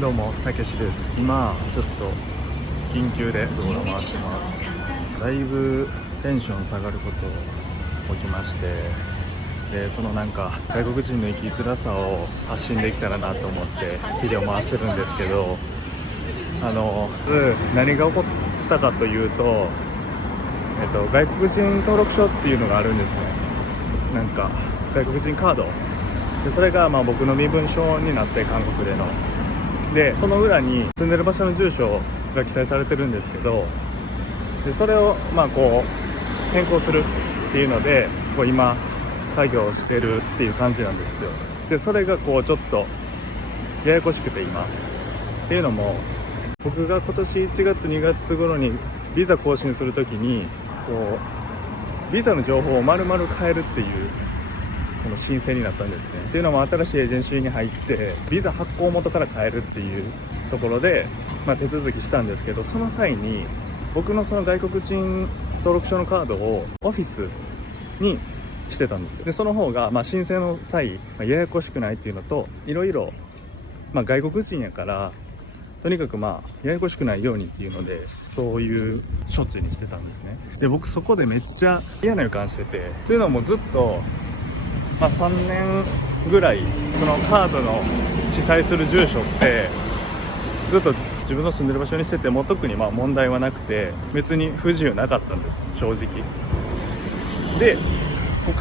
どうも、たけしです。今ちょっと緊急で動画回してます。だいぶテンション下がること起きまして、でそのなんか外国人の生きづらさを発信できたらなと思ってビデオ回してるんですけど、何が起こったかというと、外国人登録証っていうのがあるんですね。なんか外国人カードで、それが僕の身分証になって、韓国でので、その裏に住んでる場所の住所が記載されてるんですけど、でそれをこう変更するっていうので今作業してるっていう感じなんですよ。でそれがちょっとややこしくて、今っていうのも、僕が今年1月2月頃にビザ更新するときにビザの情報を丸々変えるっていうこの申請になったんですね。っていうのも、新しいエージェンシーに入ってビザ発行元から変えるっていうところで、手続きしたんですけど、その際に僕のその外国人登録証のカードをオフィスにしてたんですよ。でその方が申請の際ややこしくないっていうのと、いろいろ外国人やからとにかくややこしくないようにっていうので、そういう処置にしてたんですね。で僕そこでめっちゃ嫌な予感してて、というのもずっと3年ぐらいそのカードの記載する住所ってずっと自分の住んでる場所にしてても、特に問題はなくて、別に不自由なかったんです、正直。で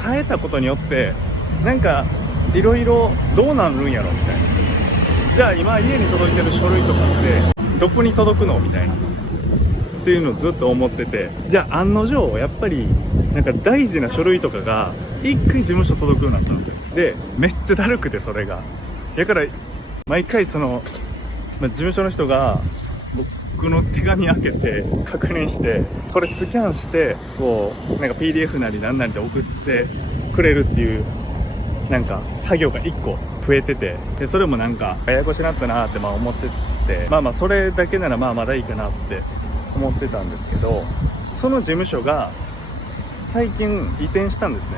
変えたことによってなんかいろいろどうなるんやろみたいな。じゃあ今家に届いてる書類とかってどこに届くのみたいなっていうのをずっと思ってて、じゃあ案の定やっぱりなんか大事な書類とかが一回事務所届くようになったんですよ。でめっちゃだるくて、それがだから毎回その、事務所の人が僕の手紙開けて確認して、それスキャンしてなんか PDF なりなんなりで送ってくれるっていうなんか作業が1個増えてて、でそれもなんかややこしなったなって思ってて、それだけならまだいいかなって思ってたんですけど、その事務所が最近移転したんですね。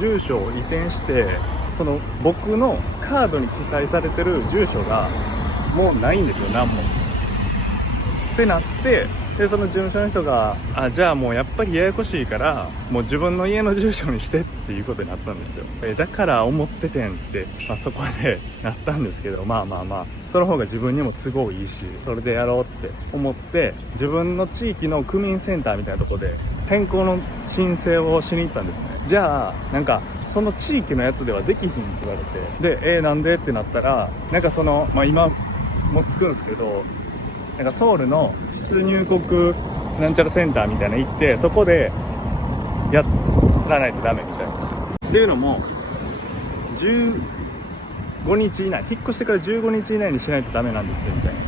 住所を移転して、その僕のカードに記載されてる住所がもうないんですよ、何もってなって、でその事務所の人がじゃあもうやっぱりややこしいからもう自分の家の住所にしてっていうことになったんですよ。だから思っててんって、そこでなったんですけど、その方が自分にも都合いいし、それでやろうって思って自分の地域の区民センターみたいなとこで変更の申請をしに行ったんですね。じゃあなんかその地域のやつではできひんって言われて、でなんでってなったら、なんかその今もつくんですけど、なんかソウルの出入国なんちゃらセンターみたいなの行って、そこでやらないとダメみたいな。っていうのも15日以内、引っ越してから15日以内にしないとダメなんですよみたいな、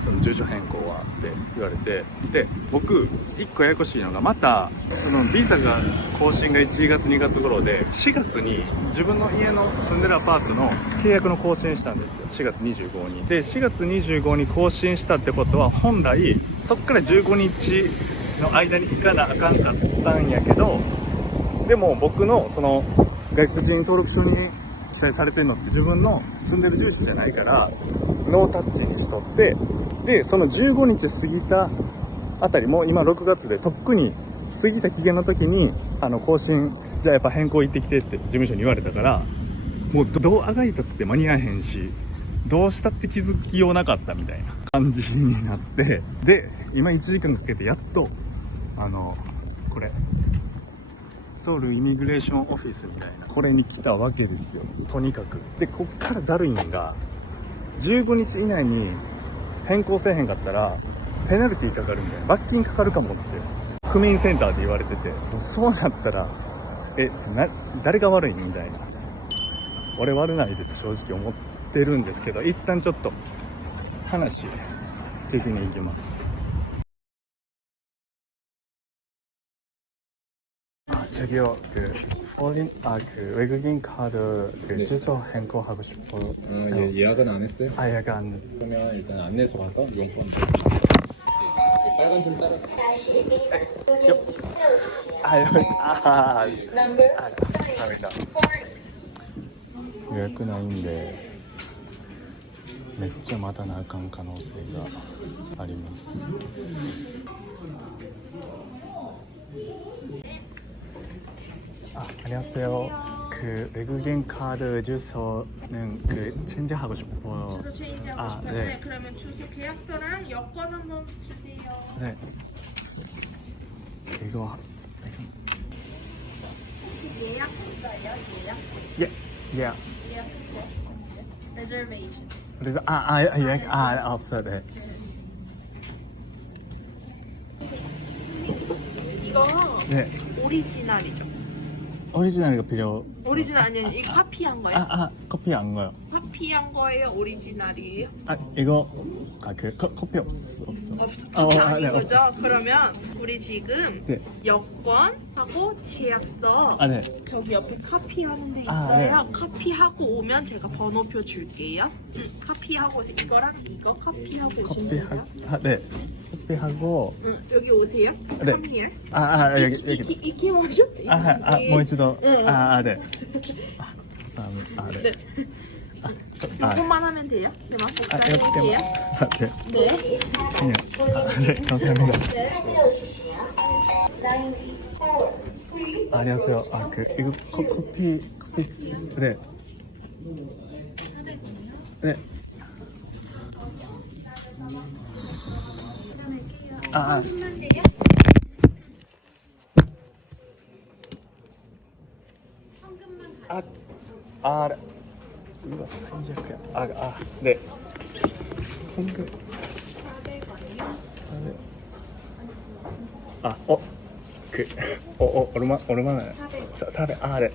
その住所変更はって言われて、で僕1個ややこしいのが、またそのビザが更新が1月2月頃で、4月に自分の家の住んでるアパートの契約の更新したんですよ、4月25日で。4月25に更新したってことは、本来そっから15日の間に行かなあかんかったんやけど、でも僕のその外国人登録書に記載されてるのって自分の住んでる住所じゃないから、ノータッチにしとって、でその15日過ぎたあたりも、今6月でとっくに過ぎた期限の時に更新、じゃあやっぱ変更行ってきてって事務所に言われたから、もうどうあがいたって間に合えへんし、どうしたって気づきようなかったみたいな感じになって、で今1時間かけてやっとこれソウルイミグレーションオフィスみたいな、これに来たわけですよ、とにかく。でこっからだるいんが、15日以内に変更せえへんかったらペナルティかかるみたいな、罰金かかるかもって区民センターで言われてて、もうそうなったら誰が悪いみたいな、俺悪ないでって正直思ってるんですけど、一旦ちょっと話的に行きます。저기요, 외국인 카드 네. 주소変更하고 싶어요. 예, 예약은 안 했어요? 예약 안 했어요. 그러면 일단 안내소 가서 용건 내세요. 빨간 줄 따랐어. 여기, 감사합니다. 예약은 아닌데 めっちゃ待たなあかん可能性があります。안녕하세요. 그 외국인 카드 주소는 그 체인지하고 싶어요. 주소 체인지하고 아, 싶은데 네. 그러면 주소 계약서랑 여권 한번 주세요. 네. 이거 혹시 예약했어요? 예약? 예. 예약했어요? Reservation. 그래서 없어요. 네. 이거 네. 오리지널이죠. 오리지널이 필요. 오리지널 아니에요. 이거 카피한 거예요? 커피 안 거요. 카피한 거예요? 오리지널이에요? 이거 커피 없어. 카피 아닌 네, 거죠? 그러면 우리 지금 네. 여권하고 계약서 네. 저기 옆에 카피하는 데 아, 있어요. 카피하고 오면 제가 번호표 줄게요. 카피하고 오세요. 이거랑 이거 카피하고 오시면 돼요. 네. 커피하고 여기 오세요. 네. Come here. 여기. 이렇게 마셔? 뭐一度. 응. 네. 감사합니다. 네. 이것만 하면 돼요? 그만 복사해 주세요. 네. 네. 그냥. 네, 감사합니다. 안녕하세요. 이거 커피. 네. 네. 이거最悪や. 네. 현금. 400. 얼마나요? 400.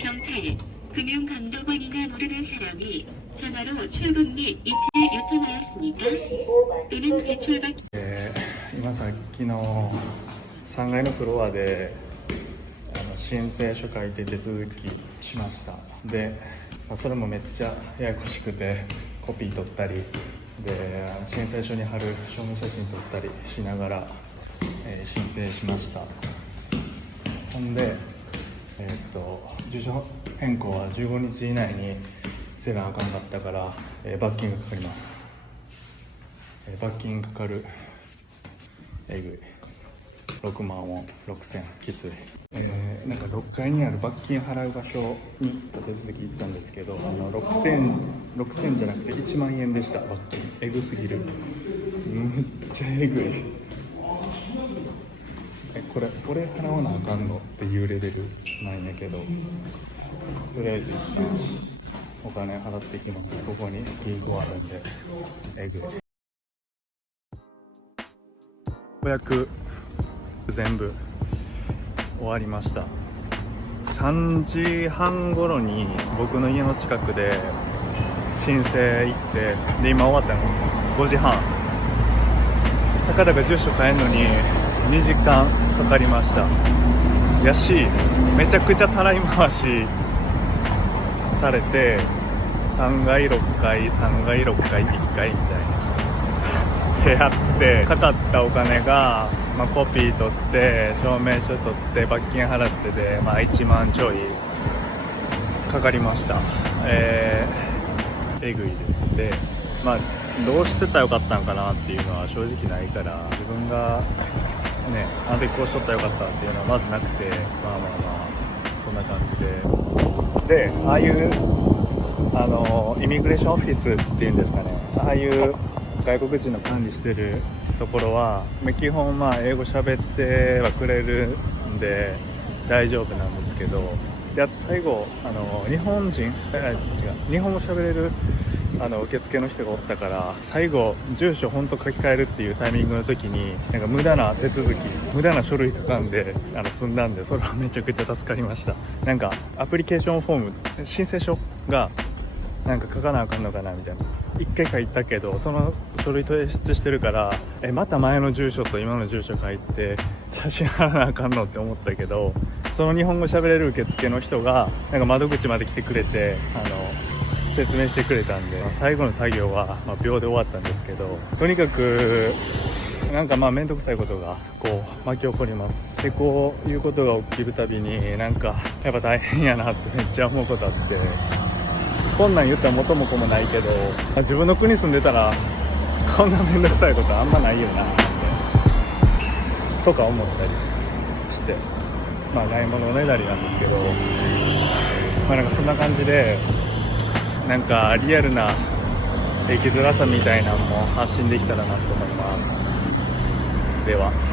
경찰, 금융감독원이나 모르는 사람이 전화로 출국 및 이체를 요청하였습니까? 또는 대출받기 今さっきの3階のフロアで申請書書いて手続きしました。で、それもめっちゃややこしくてコピー取ったりで申請書に貼る証明写真撮ったりしながら、申請しました。ほんで、住所変更は15日以内にせなあかんかったから、罰金がかかります。罰金かかる。えぐい。6万ウォン、6000きつい。なんか6階にある罰金払う場所に手続き行ったんですけど、6000じゃなくて1万円でした。罰金えぐすぎる。むっちゃえぐい。これ俺払わなあかんのっていうレベルなんやけど、とりあえず一旦お金払ってきます。ここに銀行あるんでえぐい。予約全部終わりました。3時半頃に僕の家の近くで申請行ってで今終わったの5時半。たかだか住所変えるのに2時間かかりました。やしめちゃくちゃたらい回しされて3階6階3階6階1階みたいなってやってかかったお金が、コピー取って証明書取って罰金払ってで、1万ちょいかかりました。えぐいです。でどうしてたらよかったのかなっていうのは正直ないから、自分がねあの時こうしとったらよかったっていうのはまずなくて、そんな感じでああいうイミグレーションオフィスっていうんですかね、ああいう外国人の管理してるところは基本英語喋ってはくれるんで大丈夫なんですけど、であと最後日本語喋れる受付の人がおったから、最後住所本当書き換えるっていうタイミングの時になんか無駄な手続き無駄な書類書かんで済んだんで、それはめちゃくちゃ助かりました。なんかアプリケーションフォーム申請書がなんか書かなあかんのかなみたいな、一回書いたけどその書類提出してるからまた前の住所と今の住所書いて写真貼らなあかんのって思ったけど、その日本語喋れる受付の人がなんか窓口まで来てくれて説明してくれたんで、最後の作業は秒で終わったんですけど、とにかくなんか面倒くさいことがこう巻き起こります。でこういうことが起きるたびになんかやっぱ大変やなってめっちゃ思うことあって、こんなん言ったら元も子もないけど、自分の国住んでたらこんな面倒くさいことあんまないよなってとか思ったりして、まあないものねだりなんですけど、まあなんかそんな感じでなんかリアルな生きづらさみたいなのも発信できたらなと思います。では。